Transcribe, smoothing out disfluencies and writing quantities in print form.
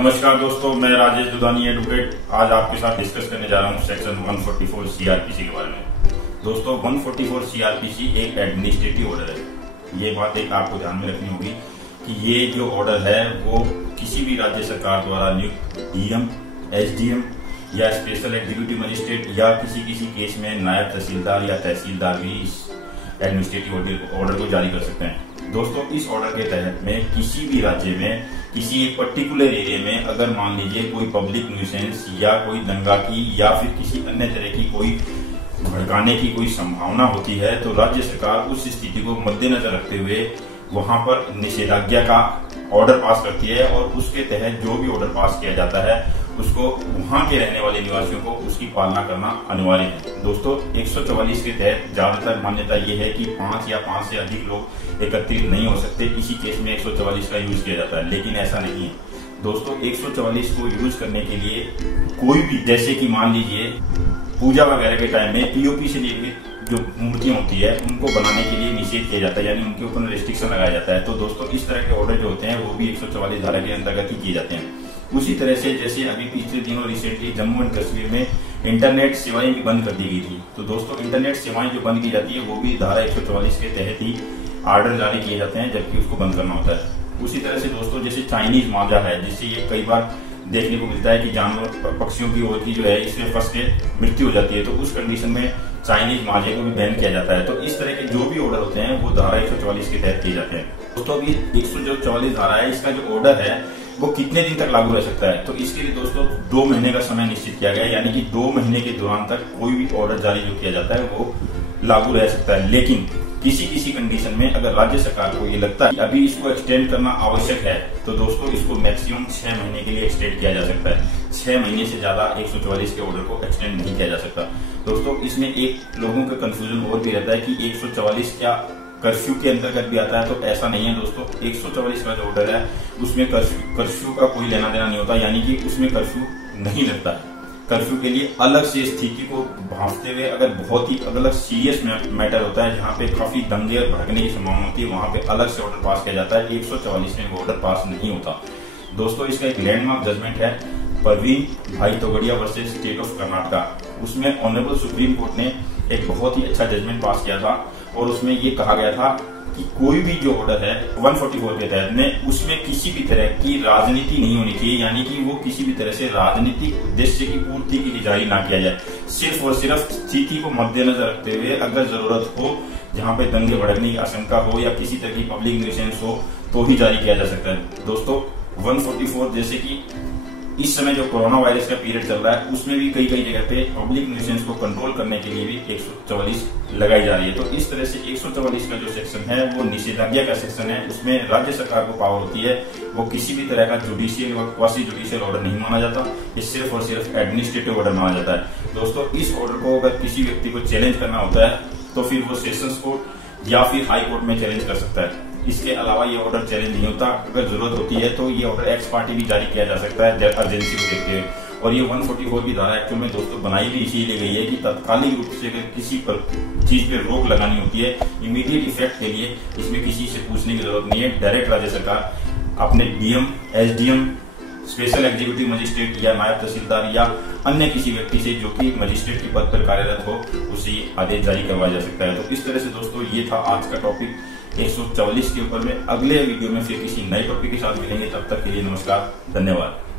नमस्कार दोस्तों, मैं राजेश दुधानी एडवोकेट आज आपके साथ डिस्कस करने जा रहा हूं सेक्शन 144 सीआरपीसी के बारे में। दोस्तों 144 सीआरपीसी एक एडमिनिस्ट्रेटिव ऑर्डर है। ये बात एक आपको ध्यान में रखनी होगी कि ये जो ऑर्डर है वो किसी भी राज्य सरकार द्वारा नियुक्त डीएम, एसडीएम या स्पेशल एग्जीक्यूटिव मजिस्ट्रेट या किसी केस में नायब तहसीलदार या तहसीलदार भी इस एडमिनिस्ट्रेटिव ऑर्डर को जारी कर सकते हैं। दोस्तों इस ऑर्डर के तहत में किसी भी राज्य में किसी एक पर्टिकुलर एरिया में अगर मान लीजिए कोई पब्लिक न्यूसेंस या कोई दंगा की या फिर किसी अन्य तरह की कोई भड़काने की कोई संभावना होती है तो राज्य सरकार उस स्थिति को मद्देनजर रखते हुए वहां पर निषेधाज्ञा का ऑर्डर पास करती है और उसके तहत जो भी ऑर्डर पास किया जाता है उसको वहां के रहने वाले निवासियों को उसकी पालना करना अनिवार्य है। दोस्तों 144 के तहत ज्यादातर मान्यता ये है कि 5 या 5 से अधिक लोग एकत्रित नहीं हो सकते। इसी केस में 144 का यूज किया जाता है, लेकिन ऐसा नहीं है। दोस्तों 144 को यूज करने के लिए कोई भी, जैसे कि मान लीजिए पूजा वगैरह के टाइम में पीओपी से निर्मित जो मूर्तियां होती है उनको बनाने के लिए निषेध किया जाता है, यानी उनके ऊपर रिस्ट्रिक्शन लगाया जाता है। तो दोस्तों इस तरह के ऑर्डर जो होते हैं वो भी 144 धारा के अंतर्गत ही किए जाते हैं। उसी तरह से जैसे अभी पिछले दिनों रिसेंटली जम्मू एंड कश्मीर में इंटरनेट सेवाएं भी बंद कर दी गई थी। तो दोस्तों इंटरनेट सेवाएं जो बंद की जाती है वो भी धारा 144 के तहत ही ऑर्डर जारी किए जाते हैं, जबकि उसको बंद करना होता है। उसी तरह से दोस्तों जैसे चाइनीज मांझा है, जिससे ये कई बार देखने को मिलता है कि जानवर पक्षियों की ओर की जो है इसमें फंस के मृत्यु हो जाती है, तो उस कंडीशन में चाइनीज मांझे को भी बैन किया जाता है। तो इस तरह के जो भी ऑर्डर होते हैं वो धारा 144 के तहत किए जाते हैं। दोस्तों अभी 144 धारा है, इसका जो ऑर्डर है वो कितने दिन तक लागू रह सकता है, तो इसके लिए दोस्तों 2 महीने का समय निश्चित किया गया है, यानी कि 2 महीने के दौरान तक कोई भी ऑर्डर जारी जो किया जाता है वो लागू रह सकता है। लेकिन किसी कंडीशन में अगर राज्य सरकार को ये लगता है कि अभी इसको एक्सटेंड करना आवश्यक है तो दोस्तों इसको मैक्सिमम 6 महीने के लिए एक्सटेंड किया जा सकता है। 6 महीने से ज्यादा 144 के ऑर्डर को एक्सटेंड नहीं किया जा सकता। दोस्तों इसमें एक लोगों का कंफ्यूजन और भी रहता है कि 144 क्या कर्फ्यू के अंतर्गत भी आता है, तो ऐसा नहीं है दोस्तों। 144 का जो ऑर्डर है उसमें कर्फ्यू का कोई लेना देना नहीं होता, यानी कि उसमें कर्फ्यू नहीं लगता है। कर्फ्यू के लिए अलग से स्थिति को भांपते हुए अगर बहुत ही अलग सीरियस मैटर होता है जहां पे काफी दंगे और भड़कने की संभावना होती है वहां पे अलग से ऑर्डर पास किया जाता है। 144 में वो ऑर्डर पास नहीं होता। दोस्तों इसका एक लैंडमार्क जजमेंट है परवीन भाई Togadia versus state of Karnataka. उसमें ऑनरेबल सुप्रीम कोर्ट ने एक बहुत ही अच्छा जजमेंट पास किया था और उसमें ये कहा गया था कि कोई भी जो ऑर्डर है 144 के तहत में उसमें किसी भी तरह की राजनीति नहीं होनी चाहिए, यानी कि वो किसी भी तरह से राजनीतिक उद्देश्य की पूर्ति के लिए जारी ना किया जाए। सिर्फ और सिर्फ स्थिति को मद्देनजर रखते हुए अगर जरूरत हो, जहां पे दंगे भड़कने की आशंका हो या किसी तरह की पब्लिक न्यूसेंस हो तो ही जारी किया जा सकता है। दोस्तों 144 जैसे कि इस समय जो कोरोना वायरस का पीरियड चल रहा है उसमें भी कई जगह पे पब्लिक न्यूसेंस को कंट्रोल करने के लिए भी 144 लगाई जा रही है। तो इस तरह से 144 का जो सेक्शन है वो निषेधाज्ञा का सेक्शन है। उसमें राज्य सरकार को पावर होती है, वो किसी भी तरह का जुडिशियल व क्वासी जुडिशियल ऑर्डर नहीं माना जाता, ये सिर्फ और सिर्फ एडमिनिस्ट्रेटिव ऑर्डर माना जाता है। दोस्तों इस ऑर्डर को अगर किसी व्यक्ति को चैलेंज करना होता है तो फिर वो सेशंस कोर्ट या फिर हाई कोर्ट में चैलेंज कर सकता है। इसके अलावा ये ऑर्डर चैलेंज नहीं होता। अगर जरूरत होती है तो ये ऑर्डर एक्स पार्टी भी जारी किया जा सकता है अर्जेंसी को देखते हुए। और ये 144 की धारा एक्चुअल में दोस्तों बनाई भी इसीलिए गई है कि तत्कालिक रूप से अगर किसी पर चीज पे रोक लगानी होती है इमीडिएट इफेक्ट के लिए इसमें किसी से पूछने की जरूरत नहीं है। डायरेक्ट राज्य सरकार अपने DM, SDM, special executive magistrate या नायब तहसीलदार या अन्य किसी व्यक्ति से जो कि मजिस्ट्रेट के पद पर कार्यरत हो उसे आदेश जारी करवाया जा सकता है। तो इस तरह से दोस्तों ये था आज का टॉपिक 144 के ऊपर में। अगले वीडियो में फिर किसी नए टॉपिक के साथ मिलेंगे, तब तक के लिए नमस्कार, धन्यवाद।